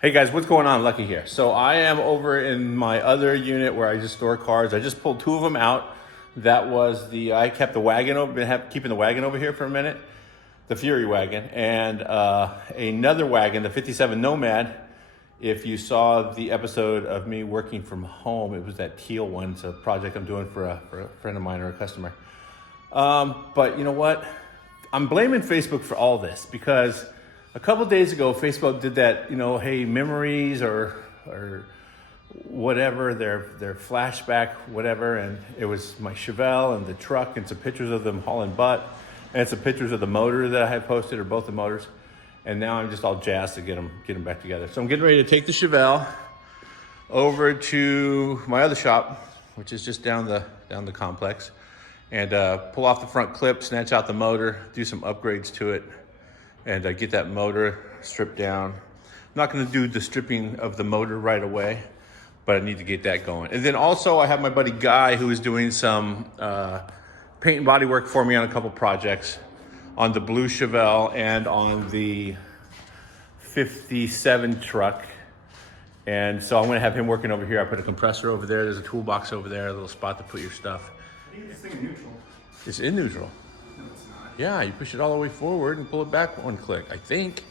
Hey guys, what's going on? Lucky here. So I am over in my other unit where I just store cars. I just pulled two of them out. That was I kept the wagon over, keeping the wagon over here for a minute, the Fury wagon, and another wagon, the 57 Nomad. If you saw the episode of me working from home, it was that teal one. It's a project I'm doing for a friend of mine or a customer. But you know what? I'm blaming Facebook for all this because a couple of days ago, Facebook did that, hey, memories or whatever, their flashback, whatever. And it was my Chevhell and the truck and some pictures of them hauling butt. And some pictures of the motor that I had posted, or both the motors. And now I'm just all jazzed to get them back together. So I'm getting ready to take the Chevhell over to my other shop, which is just down the complex, and pull off the front clip, snatch out the motor, do some upgrades to it, and get that motor stripped down. I'm not going to do the stripping of the motor right away, but I need to get that going. And then also I have my buddy Guy, who is doing some paint and body work for me on a couple projects on the blue Chevelle and on the 57 truck. And so I'm going to have him working over here. I put a compressor over there. There's a toolbox over there, a little spot to put your stuff. I think this thing in neutral. It's in neutral. No, it's not. Yeah, you push it all the way forward and pull it back one click, I think.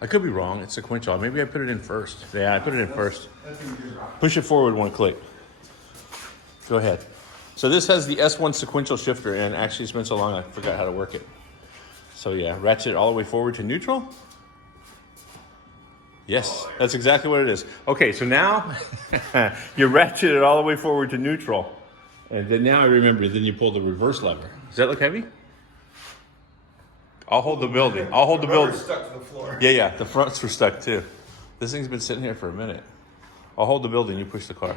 I could be wrong. It's sequential. Maybe I put it in first. Yeah, I put it in first. Push it forward one click. Go ahead. So this has the S1 sequential shifter, and actually it's been so long I forgot how to work it. So yeah, ratchet it all the way forward to neutral. Yes, that's exactly what it is. Okay, so now you ratchet it all the way forward to neutral. And then now I remember, then you pull the reverse lever. Does that look heavy? I'll hold the building. I'll hold the building. Stuck to the floor. Yeah, the fronts were stuck too. This thing's been sitting here for a minute. I'll hold the building, you push the car.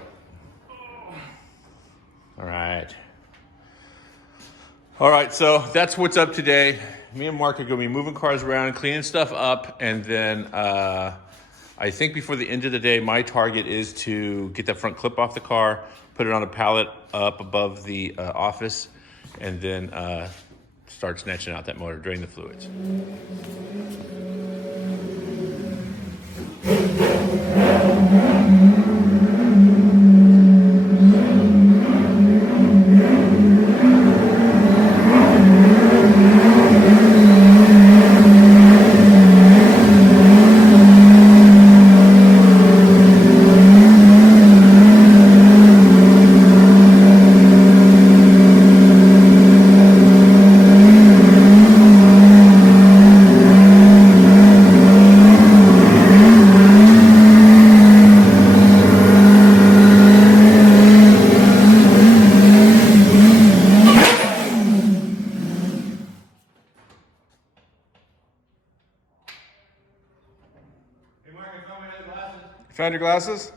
All right, so that's what's up today. Me and Mark are gonna be moving cars around, cleaning stuff up, and then I think before the end of the day, my target is to get that front clip off the car, put it on a pallet up above the office, and then start snatching out that motor, drain the fluids. Found your glasses?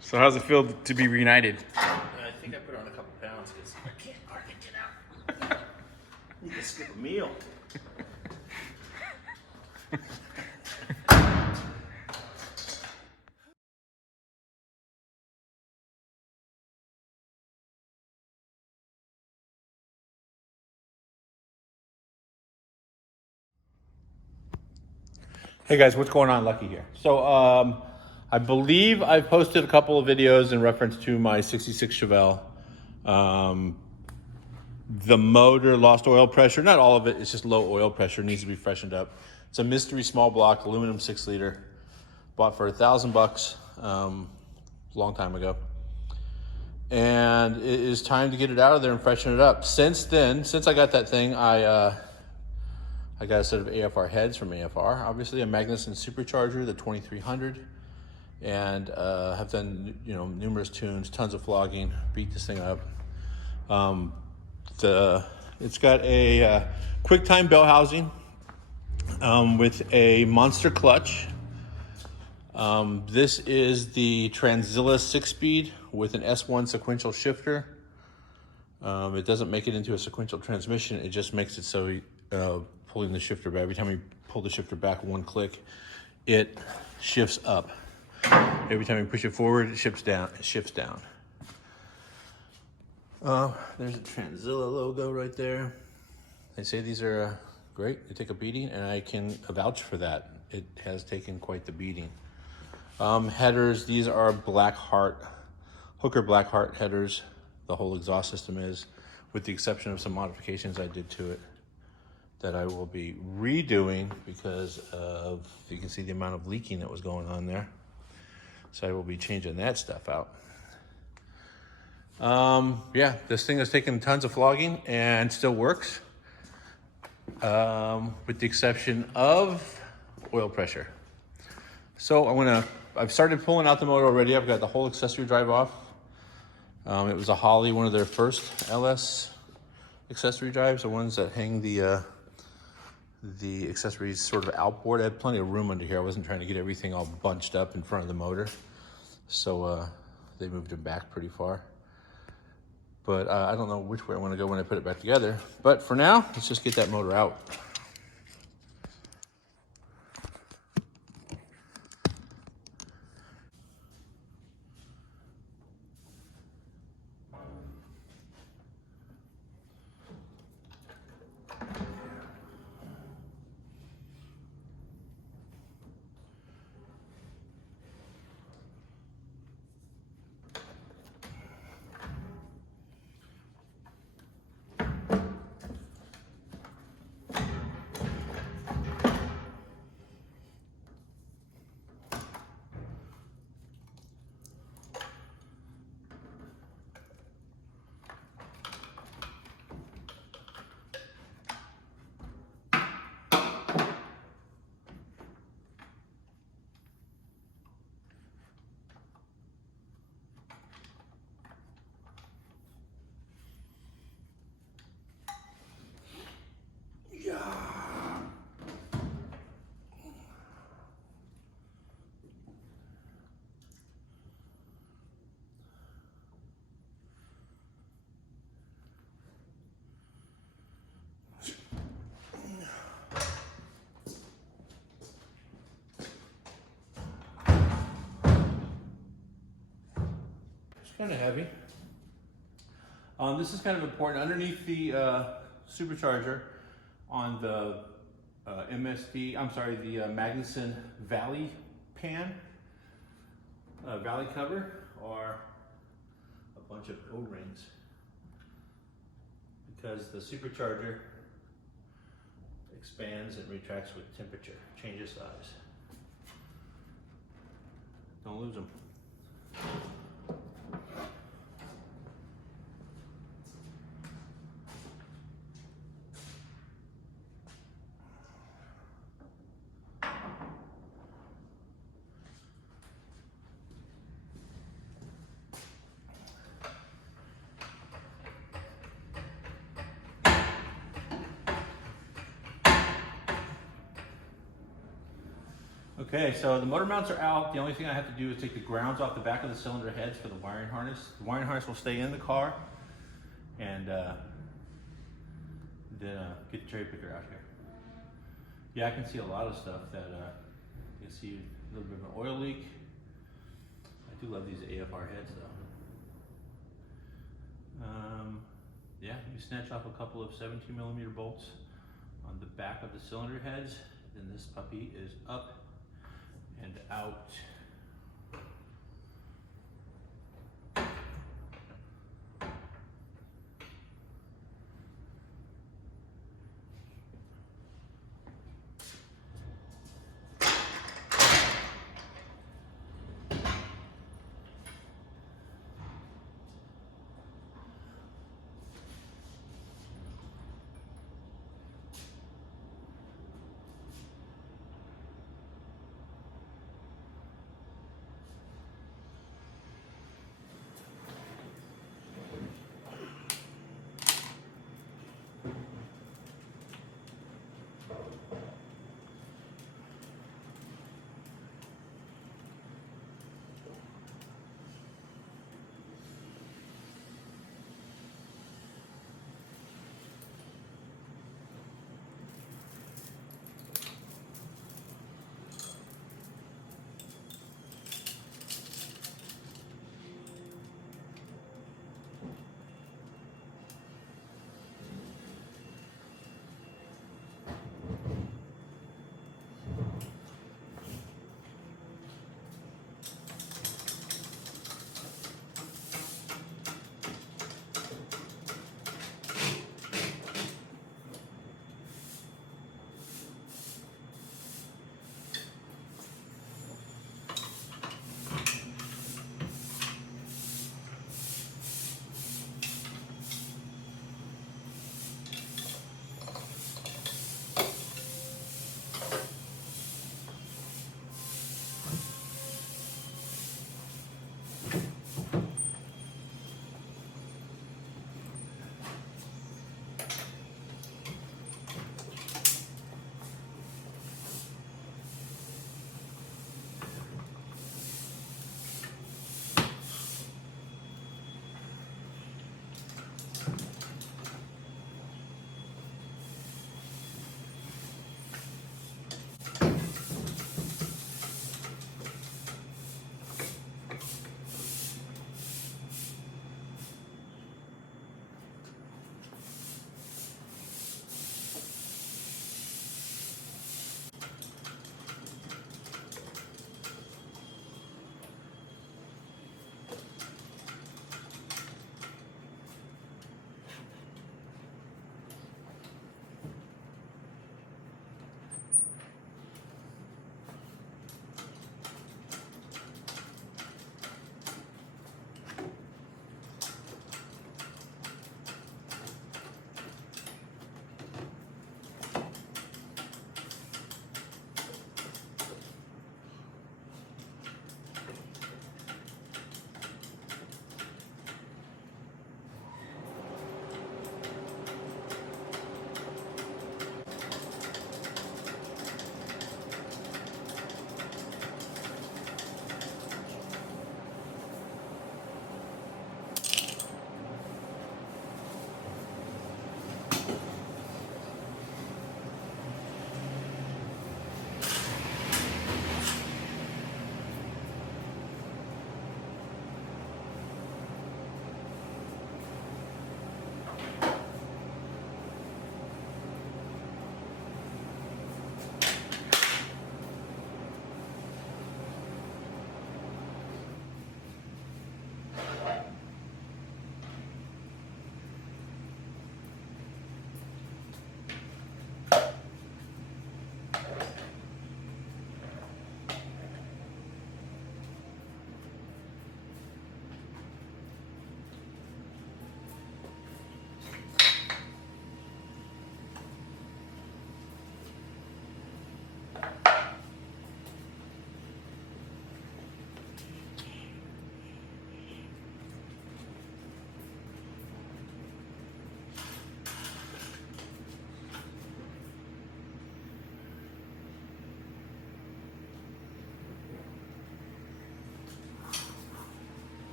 So how's it feel to be reunited? I think I put on a couple pounds because I can't hardly get out. Need to skip a meal. Hey guys, what's going on? Lucky here. So I believe I've posted a couple of videos in reference to my 66 Chevelle. The motor lost oil pressure. Not all of it, it's just low oil pressure, needs to be freshened up. It's a mystery small block, aluminum 6-liter. Bought for $1,000 long time ago. And it is time to get it out of there and freshen it up. Since then, since I got that thing, I got a set of AFR heads from AFR, obviously a Magnuson supercharger, the 2300, and have done numerous tunes, tons of flogging, beat this thing up. It's got a QuickTime bell housing with a monster clutch. This is the Tranzilla 6-speed with an S1 sequential shifter. It doesn't make it into a sequential transmission, it just makes it so pulling the shifter back. Every time you pull the shifter back one click, it shifts up. Every time you push it forward, it shifts down. There's a Tranzilla logo right there. They say these are great. They take a beating, and I can vouch for that. It has taken quite the beating. Headers, these are Hooker Blackheart headers. The whole exhaust system is, with the exception of some modifications I did to it that I will be redoing because of, you can see the amount of leaking that was going on there. So I will be changing that stuff out. Yeah, this thing has taken tons of flogging and still works. With the exception of oil pressure. So I've started pulling out the motor already. I've got the whole accessory drive off. It was a Holley, one of their first LS accessory drives, the ones that hang the accessories sort of outboard. I had plenty of room under here. I wasn't trying to get everything all bunched up in front of the motor. So they moved them back pretty far. But I don't know which way I want to go when I put it back together. But for now, let's just get that motor out. Kind of heavy. This is kind of important. Underneath the supercharger on the Magnuson Valley pan, Valley cover, are a bunch of O-rings because the supercharger expands and retracts with temperature, changes size. Don't lose them. Okay, so the motor mounts are out. The only thing I have to do is take the grounds off the back of the cylinder heads for the wiring harness. The wiring harness will stay in the car, and then get the cherry picker out here. Yeah, I can see a lot of stuff that you can see a little bit of an oil leak. I do love these AFR heads though. Yeah, you snatch off a couple of 17mm bolts on the back of the cylinder heads, then this puppy is up and out.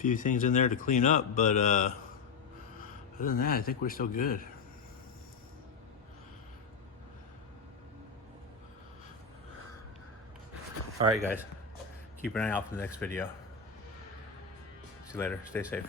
few things in there to clean up, but other than that, I think we're still good. All right, guys, keep an eye out for the next video. See you later. Stay safe.